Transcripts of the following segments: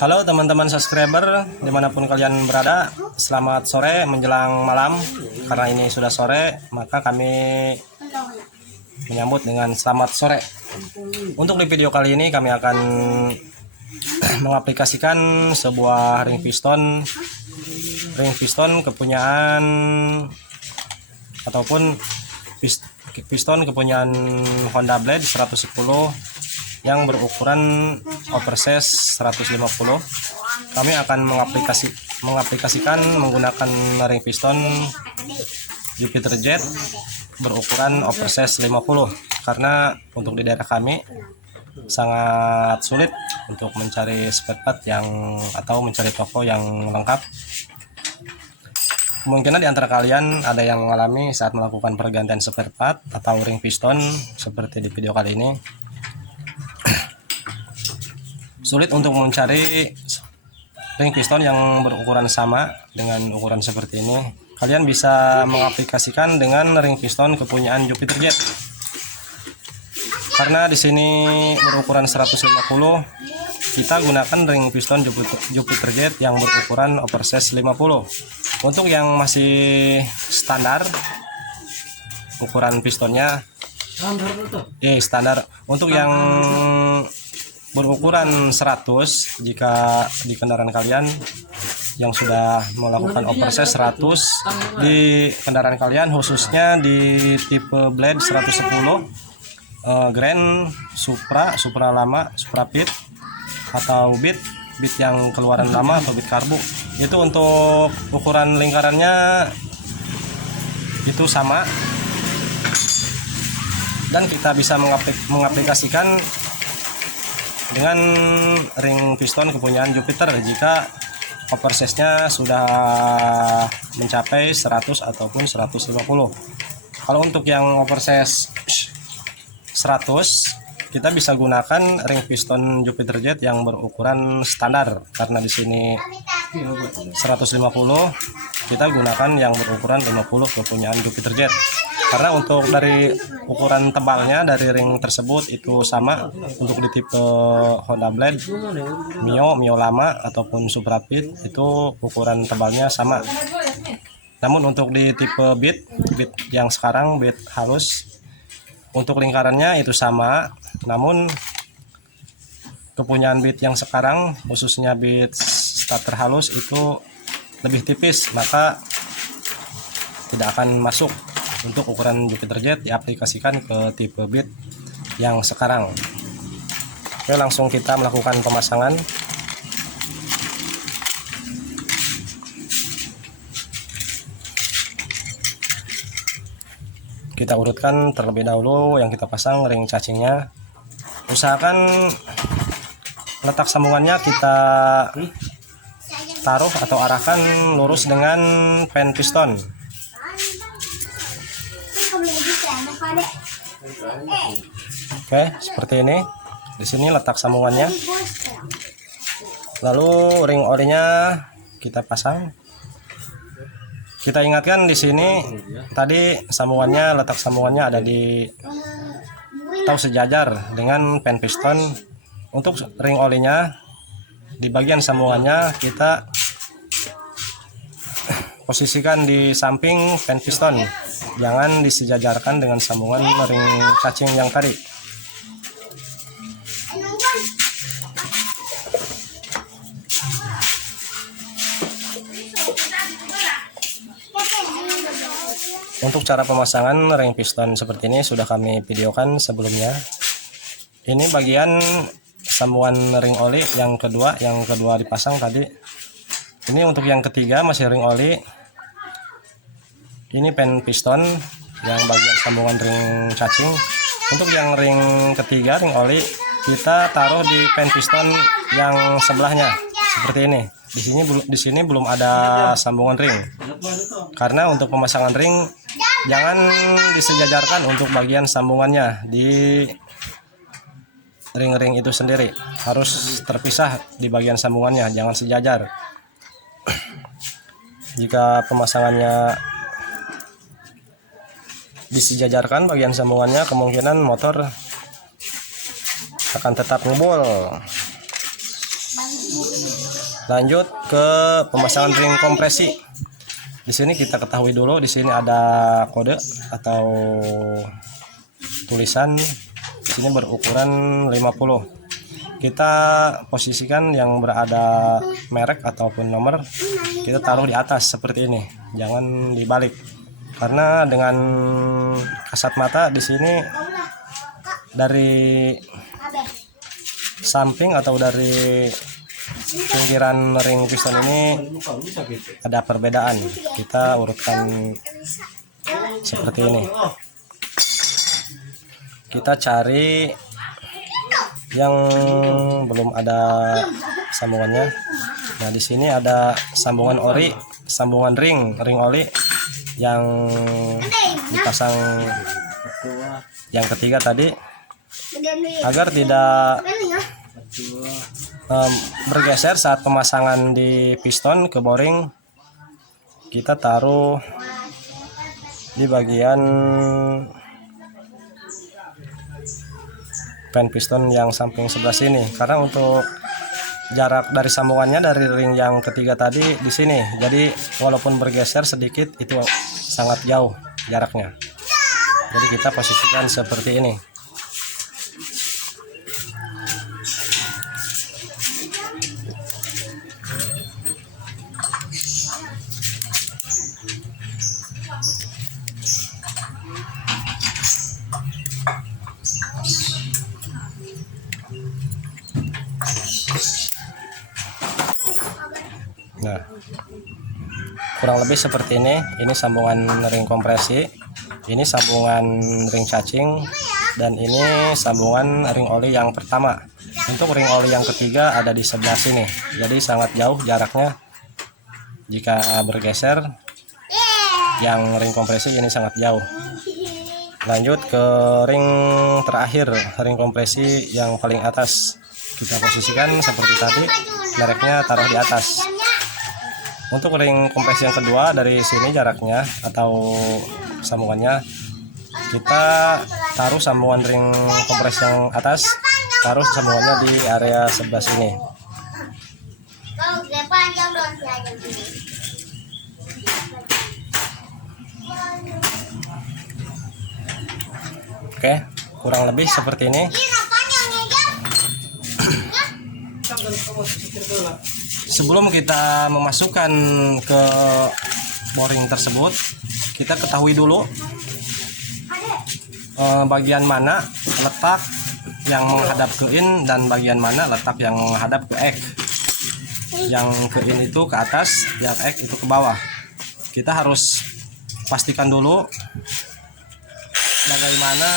Halo teman-teman subscriber dimanapun kalian berada, selamat sore menjelang malam. Karena ini sudah sore, maka kami menyambut dengan selamat sore. Untuk di video kali ini kami akan mengaplikasikan sebuah ring piston kepunyaan ataupun piston kepunyaan Honda Blade 110 yang berukuran oversize 150. Kami akan mengaplikasikan menggunakan ring piston Jupiter Jet berukuran oversize 50, karena untuk di daerah kami sangat sulit untuk mencari spare part atau mencari toko yang lengkap. Kemungkinan di antara kalian ada yang mengalami saat melakukan pergantian spare part atau ring piston seperti di video kali ini. Sulit untuk mencari ring piston yang berukuran sama dengan ukuran seperti ini. Kalian bisa mengaplikasikan dengan ring piston kepunyaan Jupiter Jet. Karena di sini berukuran 150, kita gunakan ring piston Jupiter Jet yang berukuran oversize 50. Untuk yang masih standar ukuran pistonnya standar. Untuk yang berukuran 100, jika di kendaraan kalian yang sudah melakukan oversize 100 di kendaraan kalian, khususnya di tipe Blade 110, Grand, Supra lama, Supra Pit atau Beat yang keluaran lama atau Beat karbu, itu untuk ukuran lingkarannya itu sama, dan kita bisa mengaplikasikan dengan ring piston kepunyaan Jupiter jika oversize-nya sudah mencapai 100 ataupun 150. Kalau untuk yang oversize 100, kita bisa gunakan ring piston Jupiter Jet yang berukuran standar, karena di sini 150, kita gunakan yang berukuran 50 kepunyaan Jupiter Jet. Karena untuk dari ukuran tebalnya dari ring tersebut itu sama. Untuk di tipe Honda Blade, Mio lama ataupun Supra Pit itu ukuran tebalnya sama. Namun untuk di tipe Beat yang sekarang, Beat halus, untuk lingkarannya itu sama. Namun kepunyaan Beat yang sekarang, khususnya Beat starter halus, itu lebih tipis, maka tidak akan masuk untuk ukuran Jupiter Jet diaplikasikan ke tipe Beat yang sekarang. Oke, langsung kita melakukan pemasangan. Kita urutkan terlebih dahulu yang kita pasang ring cacingnya. Usahakan letak sambungannya kita taruh atau arahkan lurus dengan pen piston. Oke, seperti ini. Di sini letak sambungannya. Lalu ring olinya kita pasang. Kita ingatkan di sini tadi letak sambungannya ada di atau sejajar dengan pen piston. Untuk ring olinya di bagian sambungannya kita posisikan di samping pen piston, jangan disejajarkan dengan sambungan ring cacing yang tadi. Untuk cara pemasangan ring piston seperti ini sudah kami videokan sebelumnya. Ini bagian sambungan ring oli yang kedua dipasang tadi. Ini untuk yang ketiga masih ring oli. Ini pen piston yang bagian sambungan ring cacing. Untuk yang ring ketiga ring oli, kita taruh di pen piston yang sebelahnya seperti ini. Di sini belum ada sambungan ring. Karena untuk pemasangan ring jangan disejajarkan untuk bagian sambungannya di ring-ring itu sendiri, harus terpisah di bagian sambungannya, jangan sejajar. Jika pemasangannya disejajarkan bagian sambungannya, kemungkinan motor akan tetap ngebul. Lanjut ke pemasangan ring kompresi. Di sini kita ketahui dulu, di sini ada kode atau tulisan. Di sini berukuran 50. Kita posisikan yang berada merek ataupun nomor, kita taruh di atas seperti ini, jangan dibalik. Karena dengan kasat mata di sini dari samping atau dari pinggiran ring piston ini ada perbedaan. Kita urutkan seperti ini. Kita cari yang belum ada sambungannya. Nah, di sini ada sambungan ori, sambungan ring oli yang dipasang yang ketiga tadi, agar tidak bergeser saat pemasangan di piston ke boring. Kita taruh di bagian pen piston yang samping sebelah sini, karena untuk jarak dari sambungannya dari ring yang ketiga tadi di sini, jadi walaupun bergeser sedikit itu sangat jauh jaraknya. Jadi kita posisikan seperti ini. Nah, kurang lebih seperti ini. Ini sambungan ring kompresi, ini sambungan ring cacing, dan ini sambungan ring oli yang pertama. Untuk ring oli yang ketiga ada di sebelah sini, jadi sangat jauh jaraknya. Jika bergeser, yang ring kompresi ini sangat jauh. Lanjut ke ring terakhir, ring kompresi yang paling atas. Kita posisikan seperti tadi, mereknya taruh di atas. Untuk ring kompresi yang kedua, dari sini jaraknya atau sambungannya, kita taruh sambungan ring kompresi yang atas, taruh sambungannya di area sebelah sini. Oke, kurang lebih seperti ini. Sebelum kita memasukkan ke boring tersebut, kita ketahui dulu bagian mana letak yang menghadap ke in dan bagian mana letak yang menghadap ke X. Yang ke in itu ke atas, yang X itu ke bawah. Kita harus pastikan dulu bagaimana,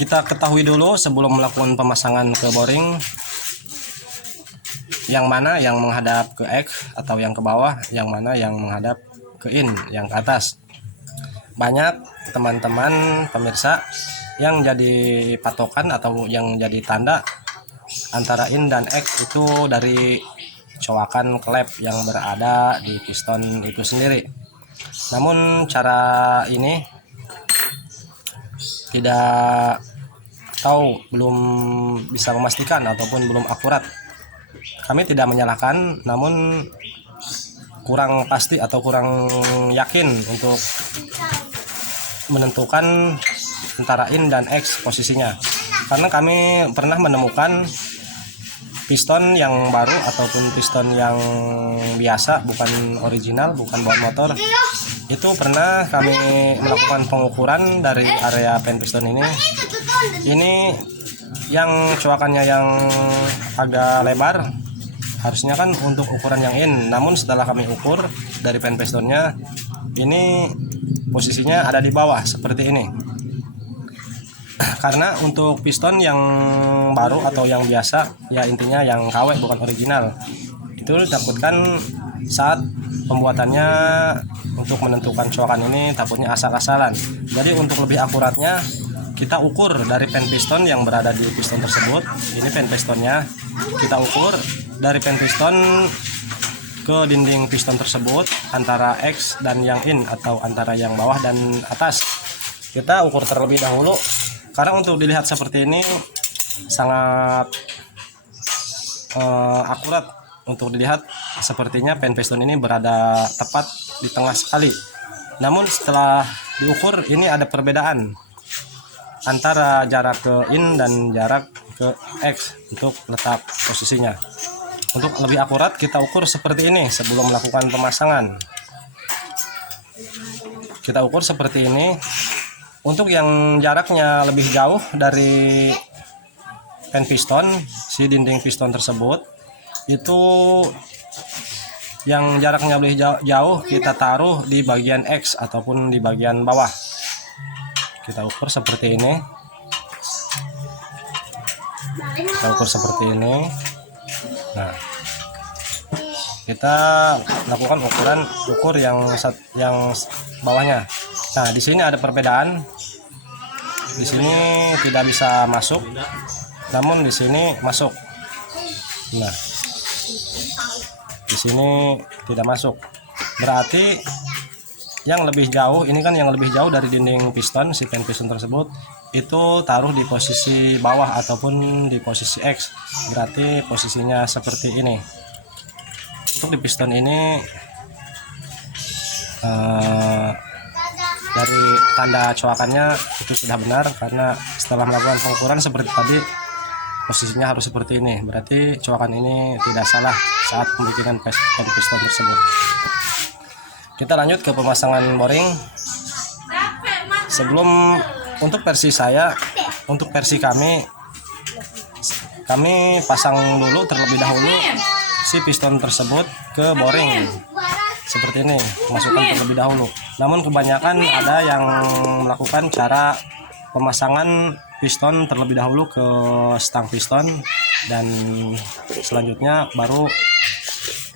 kita ketahui dulu sebelum melakukan pemasangan ke boring, yang mana yang menghadap ke X atau yang ke bawah, yang mana yang menghadap ke in, yang ke atas. Banyak teman-teman pemirsa yang jadi patokan atau yang jadi tanda antara in dan X itu dari cowakan klep yang berada di piston itu sendiri. Namun cara ini tidak tahu, belum bisa memastikan ataupun belum akurat. Kami tidak menyalahkan, namun kurang pasti atau kurang yakin untuk menentukan antara in dan X posisinya. Karena kami pernah menemukan piston yang baru ataupun piston yang biasa, bukan original, bukan buat motor. Itu pernah kami melakukan pengukuran dari area pen piston ini. Ini yang cowakannya yang agak lebar, harusnya kan untuk ukuran yang in, namun setelah kami ukur dari pen pistonnya, ini posisinya ada di bawah seperti ini. Karena untuk piston yang baru atau yang biasa, ya intinya yang KW bukan original, itu takutkan saat pembuatannya untuk menentukan cowakan ini takutnya asal-asalan. Jadi untuk lebih akuratnya, kita ukur dari pen piston yang berada di piston tersebut. Ini pen pistonnya, kita ukur dari pen piston ke dinding piston tersebut antara X dan yang in atau antara yang bawah dan atas. Kita ukur terlebih dahulu Karena untuk dilihat seperti ini sangat akurat. Untuk dilihat sepertinya pen piston ini berada tepat di tengah sekali. Namun setelah diukur ini ada perbedaan antara jarak ke in dan jarak ke X untuk letak posisinya. Untuk lebih akurat kita ukur seperti ini sebelum melakukan pemasangan. Kita ukur seperti ini. Untuk yang jaraknya lebih jauh dari pen piston, si dinding piston tersebut, itu yang jaraknya lebih jauh kita taruh di bagian X ataupun di bagian bawah. Kita ukur seperti ini. Kita ukur seperti ini. Nah, kita lakukan ukur yang bawahnya. Nah, di sini ada perbedaan. Di sini tidak bisa masuk, namun di sini masuk. Nah, di sini tidak masuk. Berarti yang lebih jauh, ini kan yang lebih jauh dari dinding piston, si pen piston tersebut itu taruh di posisi bawah ataupun di posisi X. Berarti posisinya seperti ini. Untuk di piston ini dari tanda coakannya itu sudah benar, karena setelah melakukan pengukuran seperti tadi posisinya harus seperti ini. Berarti coakan ini tidak salah saat pembikinan pen piston tersebut. Kita lanjut ke pemasangan boring. Sebelum untuk versi saya, untuk versi kami pasang dulu terlebih dahulu si piston tersebut ke boring seperti ini, masukkan terlebih dahulu. Namun kebanyakan ada yang melakukan cara pemasangan piston terlebih dahulu ke stang piston dan selanjutnya baru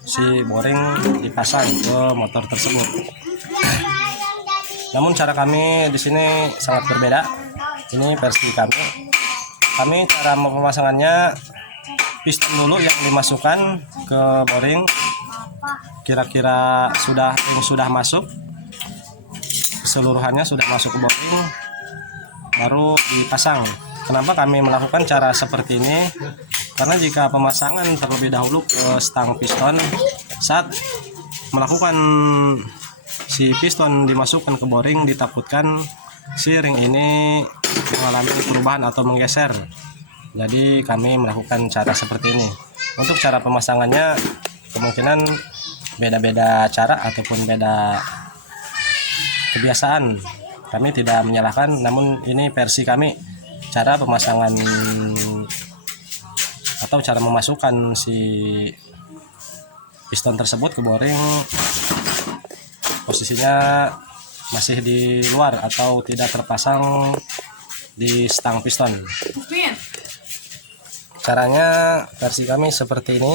si boring dipasang ke motor tersebut. Namun cara kami di sini sangat berbeda. Ini versi kami. Cara pemasangannya, piston dulu yang dimasukkan ke boring. Kira-kira sudah masuk, keseluruhannya sudah masuk ke boring, baru dipasang. Kenapa kami melakukan cara seperti ini? Karena jika pemasangan terlebih dahulu ke stang piston, saat melakukan si piston dimasukkan ke boring, ditakutkan si ring ini mengalami perubahan atau menggeser. Jadi kami melakukan cara seperti ini. Untuk cara pemasangannya kemungkinan beda-beda cara ataupun beda kebiasaan. Kami tidak menyalahkan, namun ini versi kami. Cara pemasangan atau cara memasukkan si piston tersebut ke boring posisinya masih di luar atau tidak terpasang di stang piston. Caranya versi kami seperti ini.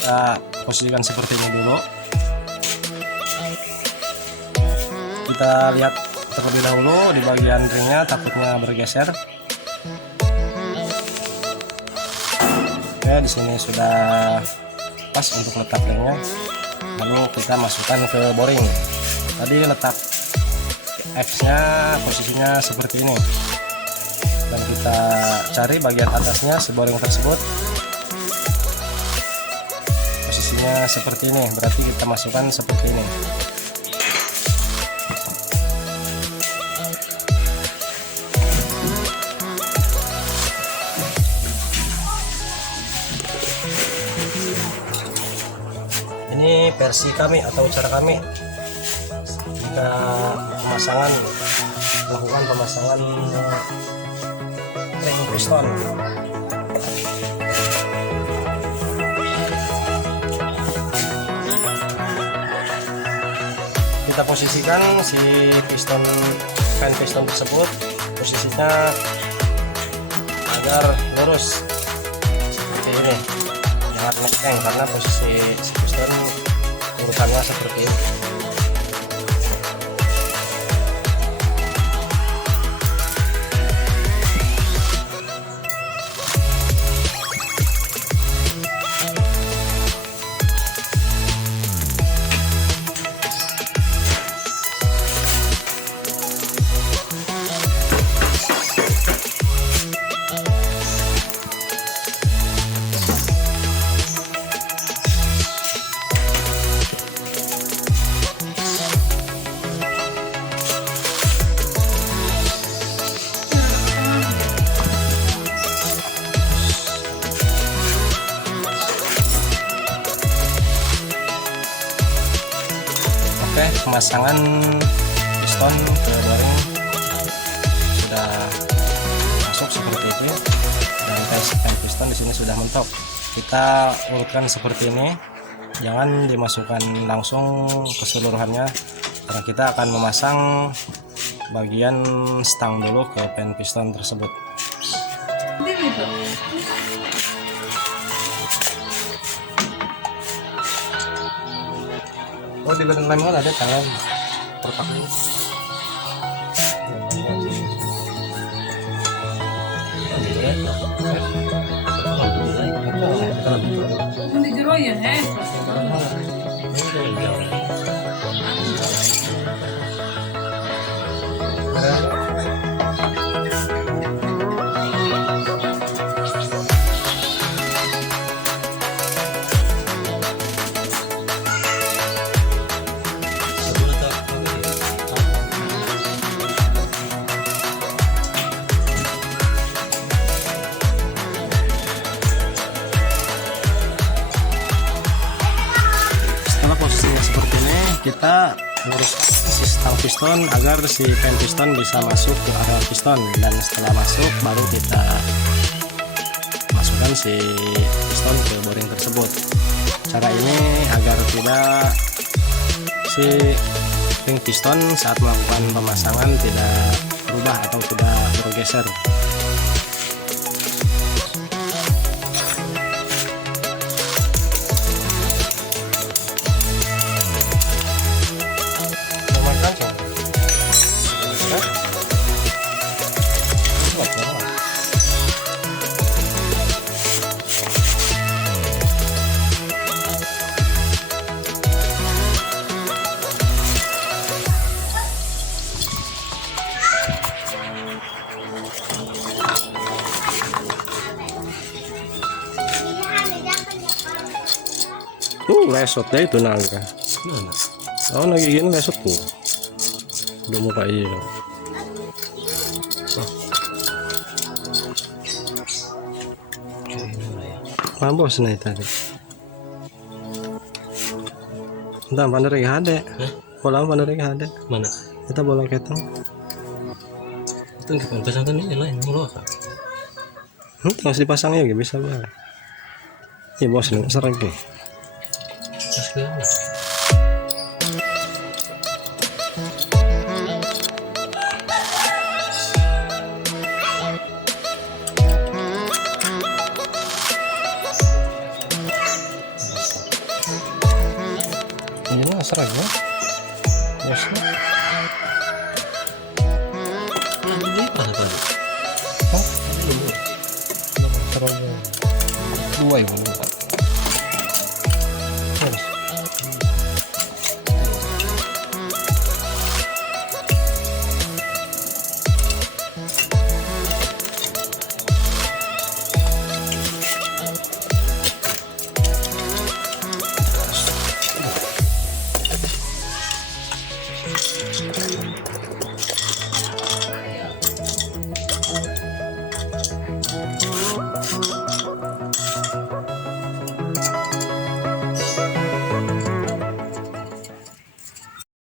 Kita posisikan seperti ini dulu. Kita lihat terlebih dahulu di bagian ringnya, takutnya bergeser. Oke, di sini sudah pas untuk letak ringnya. Lalu kita masukkan ke boring. Tadi letak X-nya posisinya seperti ini. Dan kita cari bagian atasnya si boring tersebut, posisinya seperti ini. Berarti kita masukkan seperti ini. Ini versi kami atau cara kami jika melakukan pemasangan ring piston. Kita posisikan si pen piston tersebut posisinya agar lurus seperti ini, jangan melengking karena posisi si piston urutannya seperti ini. Oke, pemasangan piston ke boring sudah masuk seperti itu, dan tes piston di sini sudah mentok. Kita urutkan seperti ini, jangan dimasukkan langsung keseluruhannya karena kita akan memasang bagian stang dulu ke pen piston tersebut. Oh, di badan rem ada tangan perpak dulu. Di jero ya, Setelah posisinya seperti ini, kita ngurus si stang piston agar si pen piston bisa masuk ke area piston, dan setelah masuk baru kita masukkan si piston ke boring tersebut. Cara ini agar tidak si ring piston saat melakukan pemasangan tidak berubah atau tidak bergeser. Lesot deh itu naga. Oh, lagi gini lesot tuh. Udah muka iya. Mabos nih tadi. Entah mana lagi ada. Bola mana lagi ada. Mana? Kita bola ketang. Itu kita pasangkan ini lain mulu kan? Harus dipasang ya, bisa bah. Iya bos nih, serang ke. Terus Ini mah serang ya. Bos. ini apa tadi? Hah? Serang. Dua ya, Pak.